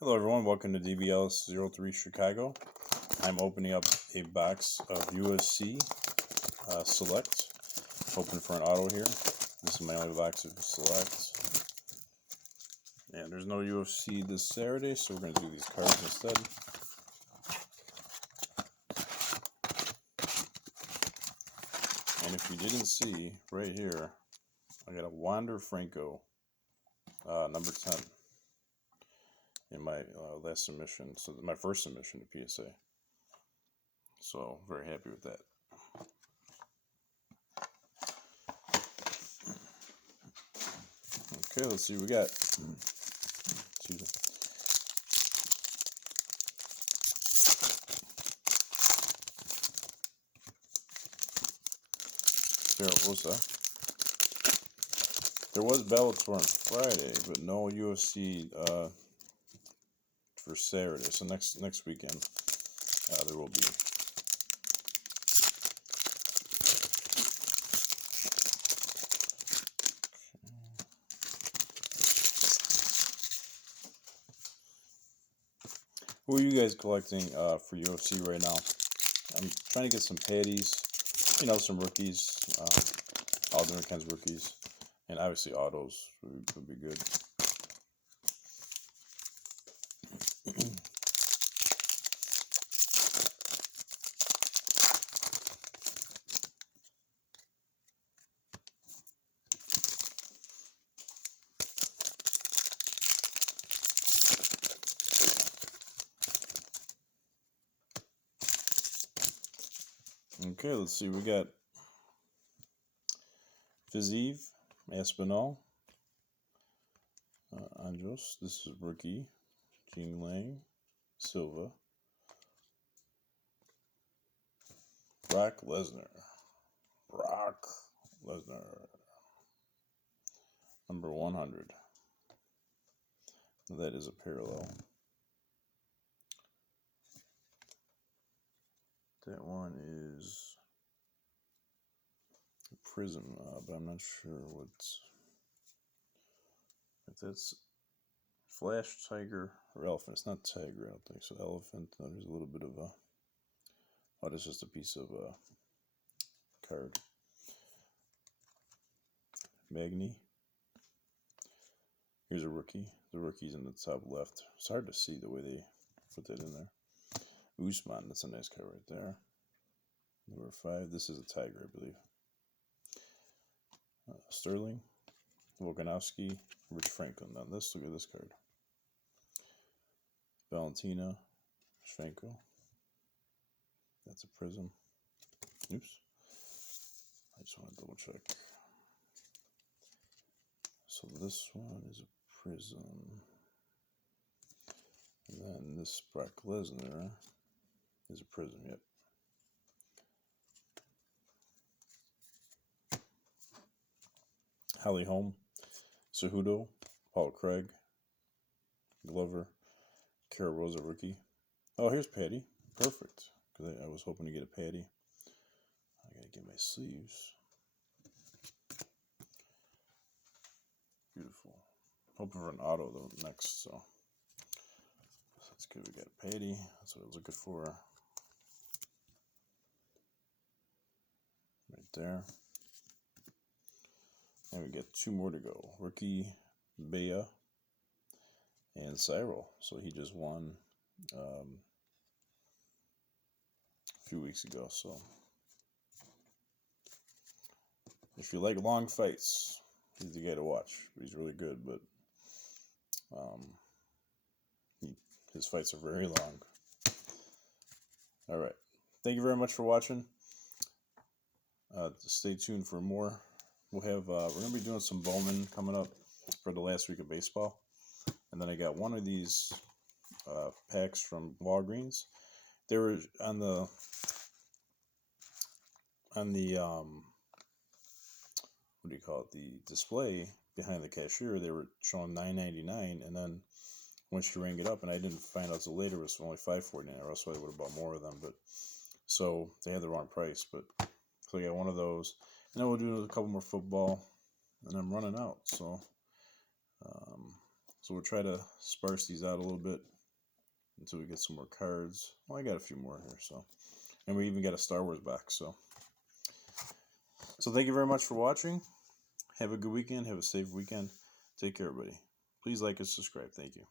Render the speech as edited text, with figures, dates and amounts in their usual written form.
Hello everyone, welcome to DBL03 Chicago. I'm opening up a box of UFC Select. Hoping for an auto here. This is my only box of Select. And there's no UFC this Saturday, so we're going to do these cards instead. And if you didn't see, right here, I got a Wander Franco, number 10. In my last submission, so my first submission to PSA. So very happy with that. Okay, let's see what we got. Excuse me. Barbosa. There was Bellator on Friday, but no UFC for Saturday. So next weekend there will be. Who are you guys collecting for UFC right now? I'm trying to get some patties, some rookies, all different kinds of rookies, and obviously autos would be good. Okay, let's see. We got Fiziev, Aspinall, Anjos. This is rookie. Jing Lang, Silva, Brock Lesnar, number 100. That is a parallel. That one is a Prism, but I'm not sure if that's Flash, Tiger, or Elephant. It's not Tiger, I don't think so. Elephant. No, there's a little bit of a. Oh, that's just a piece of card. Magni. Here's a rookie. The rookie's in the top left. It's hard to see the way they put that in there. Usman, that's a nice card right there. Number 5. This is a Tiger, I believe. Sterling, Volkanovski, Rich Franklin. Now let's look at this card. Valentina, Shvenko. That's a Prism. Oops. I just want to double check. So this one is a Prism. And then this Brock Lesnar is a Prism, yep. Holly Holm, Cejudo, Paul Craig, Glover, Kara Rosa rookie. Oh, here's Patty. Perfect. Because I was hoping to get a Patty. I gotta get my sleeves. Beautiful. Hoping for an auto though next, so that's good. We got a Patty. That's what I was looking for. Right there. And we got 2 more to go. Rookie, Bea, and Cyril. So he just won a few weeks ago. So if you like long fights, he's the guy to watch. He's really good, but his fights are very long. All right. Thank you very much for watching. Stay tuned for more. We'll have we're gonna be doing some Bowman coming up for the last week of baseball, and then I got one of these packs from Walgreens. They were on the what do you call it? The display behind the cashier. They were showing $9.99, and then once you rang it up, and I didn't find out till later, it was only $5.49, or else I would have bought more of them. But so they had the wrong price. But so I got one of those. And then we'll do a couple more football, and I'm running out. So So we'll try to sparse these out a little bit until we get some more cards. Well, I got a few more here, so. And we even got a Star Wars back, so. So thank you very much for watching. Have a good weekend. Have a safe weekend. Take care, everybody. Please like and subscribe. Thank you.